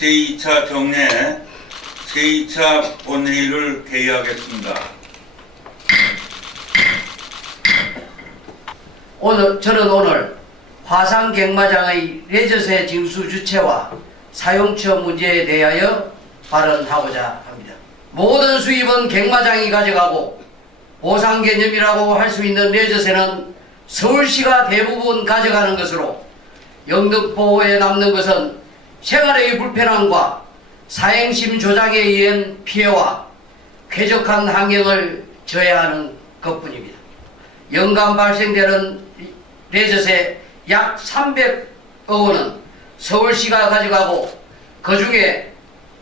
제2차 정례 제2차 본회의를 개의하겠습니다. 오늘 저는 오늘 화상 갱마장의 레저세 징수 주체와 사용 취업 문제에 대하여 발언하고자 합니다. 모든 수입은 갱마장이 가져가고 보상 개념이라고 할 수 있는 레저세는 서울시가 대부분 가져가는 것으로 영등포에 남는 것은 생활의 불편함과 사행심 조작에 의한 피해와 쾌적한 환경을 저해하는 것뿐입니다. 연간 발생되는 레저세 약 300억 원은 서울시가 가져가고 그 중에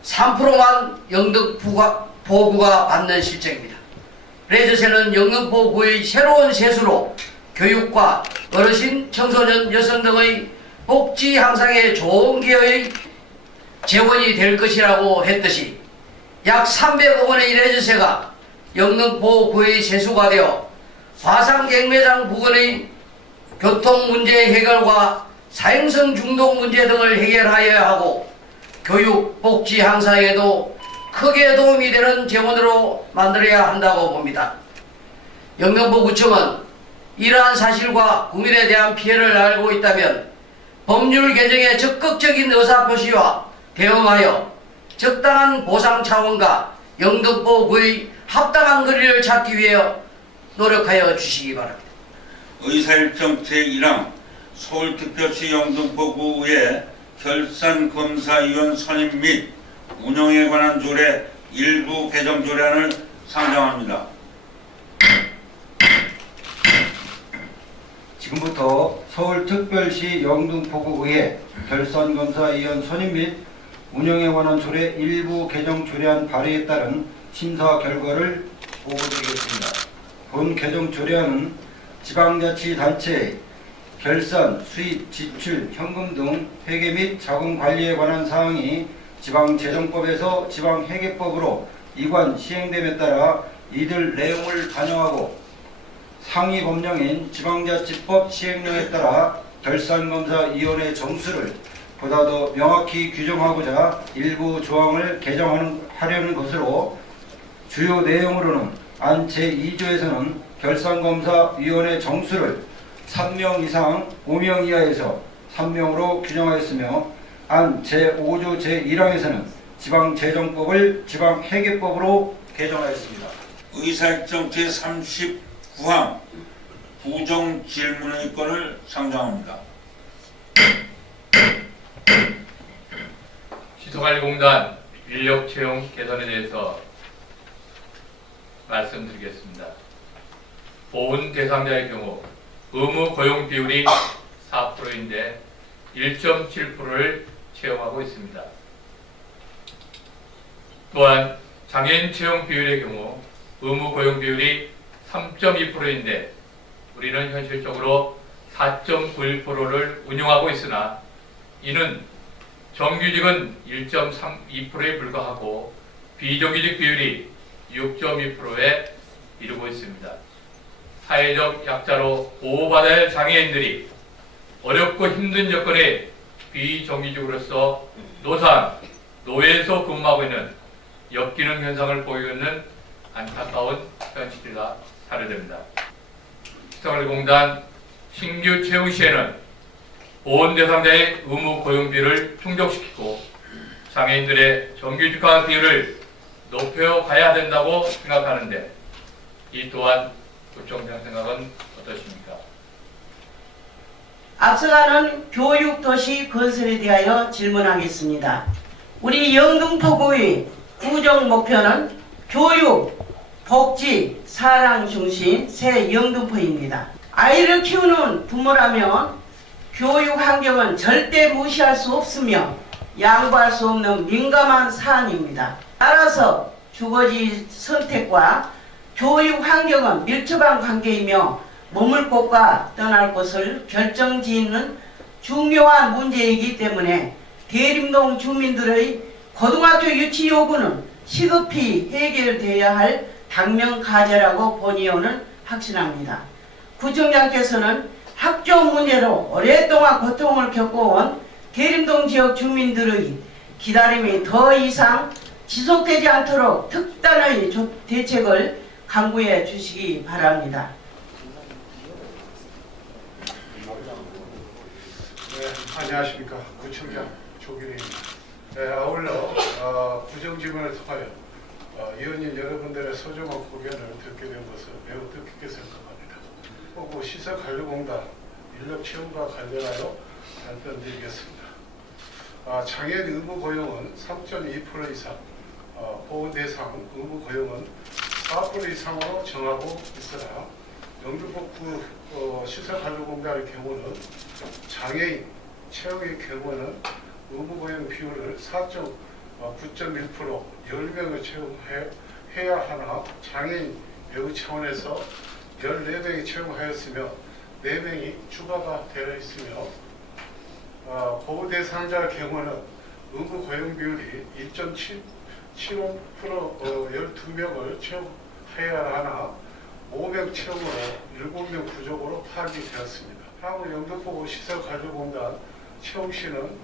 3%만 영등포구가 받는 실정입니다. 레저세는 영등포구의 새로운 세수로 교육과 어르신, 청소년, 여성 등의 복지 향상에 좋은 기여의 재원이 될 것이라고 했듯이 약 300억 원의 레저세가 영등포구의 세수가 되어 화상갱매장 부근의 교통 문제 해결과 사행성 중독 문제 등을 해결하여야 하고 교육, 복지 향상에도 크게 도움이 되는 재원으로 만들어야 한다고 봅니다. 영등포구청은 이러한 사실과 국민에 대한 피해를 알고 있다면 법률 개정에 적극적인 의사표시와 대응하여 적당한 보상 차원과 영등포구의 합당한 거리를 찾기 위해 노력하여 주시기 바랍니다. 의사일정 제1항 서울특별시 영등포구의 결산검사위원 선임 및 운영에 관한 조례 일부 개정 조례안을 상정합니다. 지금부터 서울특별시 영등포구의회 결선검사위원 선임 및 운영에 관한 조례 일부 개정 조례안 발의에 따른 심사 결과를 보고드리겠습니다. 본 개정 조례안은 지방자치단체의 결산, 수입, 지출, 현금 등 회계 및 자금 관리에 관한 사항이 지방재정법에서 지방회계법으로 이관 시행됨에 따라 이들 내용을 반영하고 상위 법령인 지방자치법 시행령에 따라 결산검사위원회 정수를 보다 더 명확히 규정하고자 일부 조항을 개정하려는 것으로 주요 내용으로는 안 제2조에서는 결산검사위원회 정수를 3명 이상 5명 이하에서 3명으로 규정하였으며 안 제5조 제1항에서는 지방재정법을 지방회계법으로 개정하였습니다. 의사일정 제 39항 부정 질문의 건을 상정합니다. 시소관리공단 인력 채용 개선에 대해서 말씀드리겠습니다. 보훈 대상자의 경우 의무 고용 비율이 4%인데 1.7%를 채용하고 있습니다. 또한 장애인 채용 비율의 경우 의무 고용 비율이 3.2%인데 우리는 현실적으로 4.91%를 운영하고 있으나 이는 정규직은 1.32%에 불과하고 비정규직 비율이 6.2%에 이르고 있습니다. 사회적 약자로 보호받아야 할 장애인들이 어렵고 힘든 여건에 비정규직으로서 노산, 노예에서 근무하고 있는 역기능 현상을 보이고 있는 안타까운 현실이라 사례됩니다. 시설공단 신규 채용 시에는 보건 대상자의 의무 고용비를 충족시키고 장애인들의 정규직화 비율을 높여가야 된다고 생각하는데 이 또한 구청장 생각은 어떠십니까? 앞서가는 교육도시 건설에 대하여 질문하겠습니다. 우리 영등포구의 구정 목표는 교육, 복지, 사랑 중심 새 영등포입니다. 아이를 키우는 부모라면 교육 환경은 절대 무시할 수 없으며 양보할 수 없는 민감한 사안입니다. 따라서 주거지 선택과 교육 환경은 밀접한 관계이며 머물 곳과 떠날 곳을 결정짓는 중요한 문제이기 때문에 대림동 주민들의 고등학교 유치 요구는 시급히 해결되어야 할 당면 과제라고 본의원은 확신합니다. 구청장께서는 학교 문제로 오랫동안 고통을 겪어온 대림동 지역 주민들의 기다림이 더 이상 지속되지 않도록 특단의 조- 대책을 강구해 주시기 바랍니다. 네, 안녕하십니까. 구청장 조기래입니다. 네, 아울러 어, 부정질문을 통하여 어, 의원님 여러분들의 소중한 고견을 듣게 된 것을 매우 뜻깊게 생각합니다. 포구 시설관리공단 인력 채용과 관련하여 답변 드리겠습니다. 아, 장애인 의무 고용은 3.2% 이상, 어, 보호 대상 의무 고용은 4% 이상으로 정하고 있으나 영주복구 어, 시설관리공단의 경우는 장애인 채용의 경우는 의무 고용 비율을 4.9.1% 10명을 채용해야 하나 장애인 배우 차원에서 14명이 채용하였으며 4명이 추가가 되어 있으며 어, 보호 대상자 경우는 의무 고용 비율이 1.75% 어, 12명을 채용해야 하나 5명 채용으로 7명 부족으로 파악이 되었습니다. 향후 영등포구 시설관리공단 채용 시는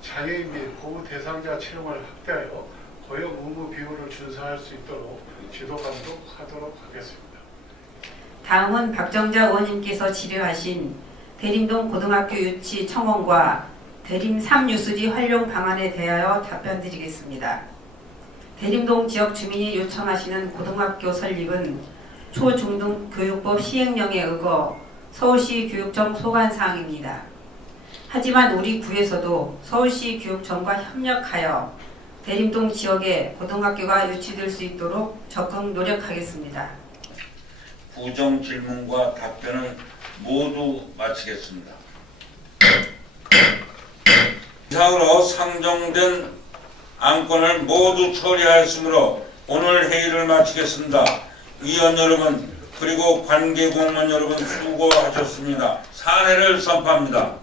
장애인 및 보호 대상자 채용을 확대하여 고용 의무 비율을 준수할 수 있도록 지도 감독하도록 하겠습니다. 다음은 박정자 의원님께서 질의하신 대림동 고등학교 유치 청원과 대림 3유수지 활용 방안에 대하여 답변드리겠습니다. 대림동 지역 주민이 요청하시는 고등학교 설립은 초중등 교육법 시행령에 의거 서울시 교육청 소관 사항입니다. 하지만 우리 구에서도 서울시 교육청과 협력하여 대림동 지역에 고등학교가 유치될 수 있도록 적극 노력하겠습니다. 부정 질문과 답변을 모두 마치겠습니다. 이상으로 상정된 안건을 모두 처리하였으므로 오늘 회의를 마치겠습니다. 위원 여러분 그리고 관계 공무원 여러분 수고하셨습니다. 사례를 선포합니다.